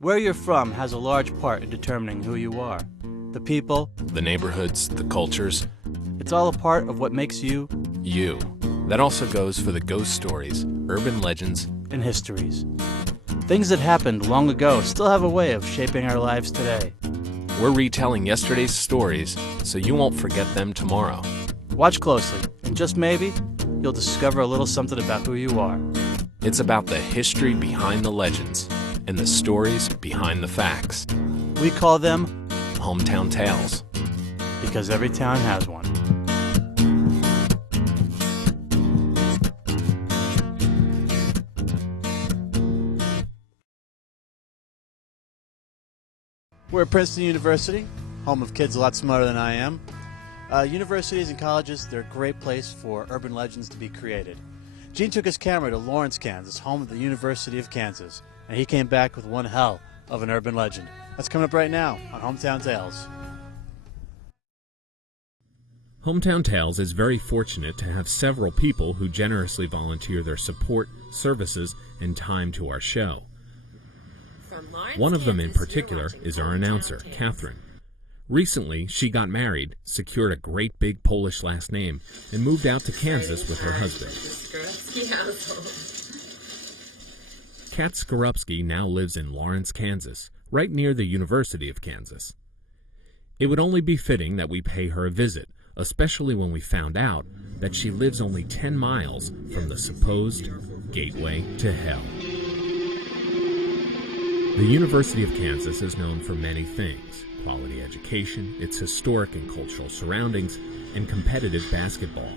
Where you're from has a large part in determining who you are. The people, the neighborhoods, the cultures. It's all a part of what makes you, you. That also goes for the ghost stories, urban legends, and histories. Things that happened long ago still have a way of shaping our lives today. We're retelling yesterday's stories so you won't forget them tomorrow. Watch closely, and just maybe, you'll discover a little something about who you are. It's about the history behind the legends and the stories behind the facts. We call them Hometown Tales. Because every town has one. We're at Princeton University, home of kids a lot smarter than I am. Universities and colleges, they're a great place for urban legends to be created. Gene took his camera to Lawrence, Kansas, home of the University of Kansas, and he came back with one hell of an urban legend. That's coming up right now on Hometown Tales. Hometown Tales is very fortunate to have several people who generously volunteer their support, services, and time to our show. One of them in particular is our announcer, Catherine. Recently, she got married, secured a great big Polish last name, and moved out to Kansas with her husband. Kat Skorupski now lives in Lawrence, Kansas, right near the University of Kansas. It would only be fitting that we pay her a visit, especially when we found out that she lives only 10 miles from the supposed gateway to hell. The University of Kansas is known for many things: quality education, its historic and cultural surroundings, and competitive basketball.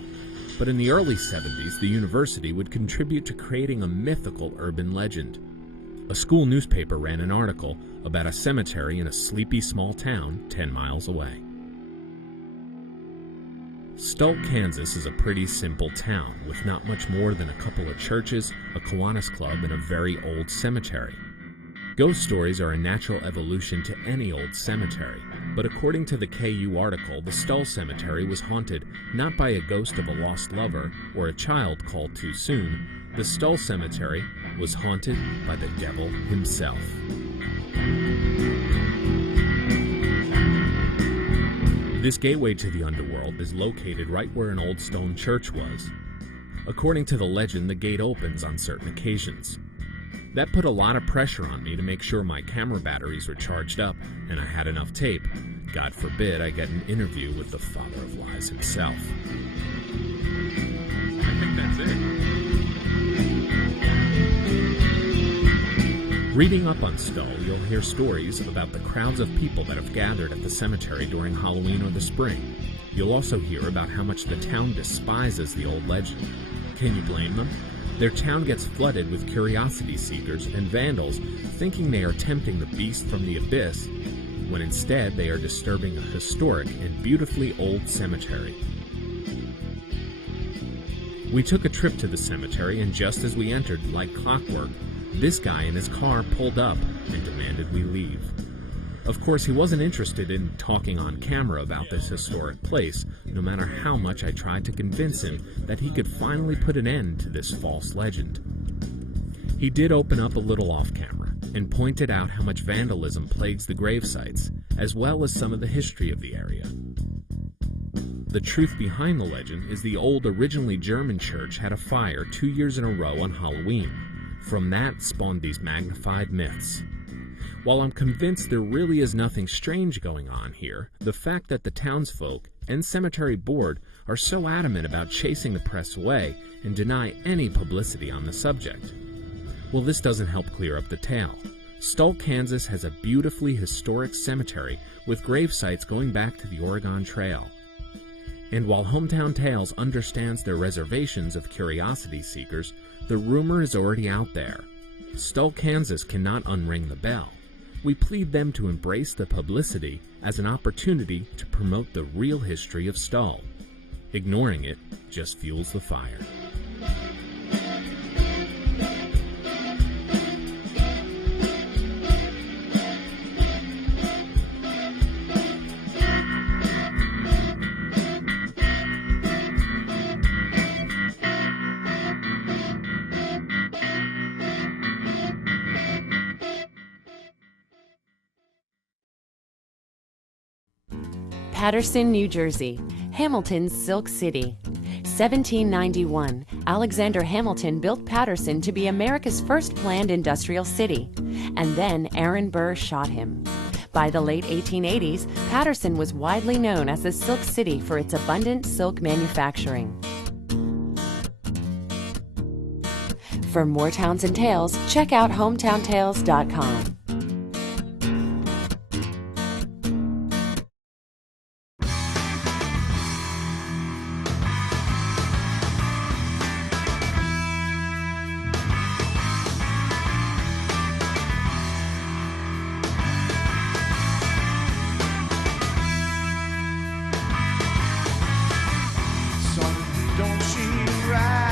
But in the early 70s, the university would contribute to creating a mythical urban legend. A school newspaper ran an article about a cemetery in a sleepy small town 10 miles away. Stull, Kansas is a pretty simple town with not much more than a couple of churches, a Kiwanis club, and a very old cemetery. Ghost stories are a natural evolution to any old cemetery, but according to the KU article, the Stull Cemetery was haunted not by a ghost of a lost lover or a child called too soon. The Stull Cemetery was haunted by the devil himself. This gateway to the underworld is located right where an old stone church was. According to the legend, the gate opens on certain occasions. That put a lot of pressure on me to make sure my camera batteries were charged up and I had enough tape. God forbid I get an interview with the father of lies himself. I think that's it. Reading up on Stull, you'll hear stories about the crowds of people that have gathered at the cemetery during Halloween or the spring. You'll also hear about how much the town despises the old legend. Can you blame them? Their town gets flooded with curiosity seekers and vandals thinking they are tempting the beast from the abyss, when instead they are disturbing a historic and beautifully old cemetery. We took a trip to the cemetery, and just as we entered, like clockwork, this guy in his car pulled up and demanded we leave. Of course, he wasn't interested in talking on camera about this historic place, no matter how much I tried to convince him that he could finally put an end to this false legend. He did open up a little off camera and pointed out how much vandalism plagues the grave sites, as well as some of the history of the area. The truth behind the legend is the old, originally German church had a fire 2 years in a row on Halloween. From that spawned these magnified myths. While I'm convinced there really is nothing strange going on here, the fact that the townsfolk and cemetery board are so adamant about chasing the press away and deny any publicity on the subject. Well, this doesn't help clear up the tale. Stull, Kansas has a beautifully historic cemetery with grave sites going back to the Oregon Trail. And while Hometown Tales understands their reservations of curiosity seekers, the rumor is already out there. Stull, Kansas cannot unring the bell. We plead them to embrace the publicity as an opportunity to promote the real history of Stull. Ignoring it just fuels the fire. Paterson, New Jersey, Hamilton's Silk City. 1791, Alexander Hamilton built Paterson to be America's first planned industrial city, and then Aaron Burr shot him. By the late 1880s, Paterson was widely known as the Silk City for its abundant silk manufacturing. For more towns and tales, check out hometowntales.com. Don't she ride?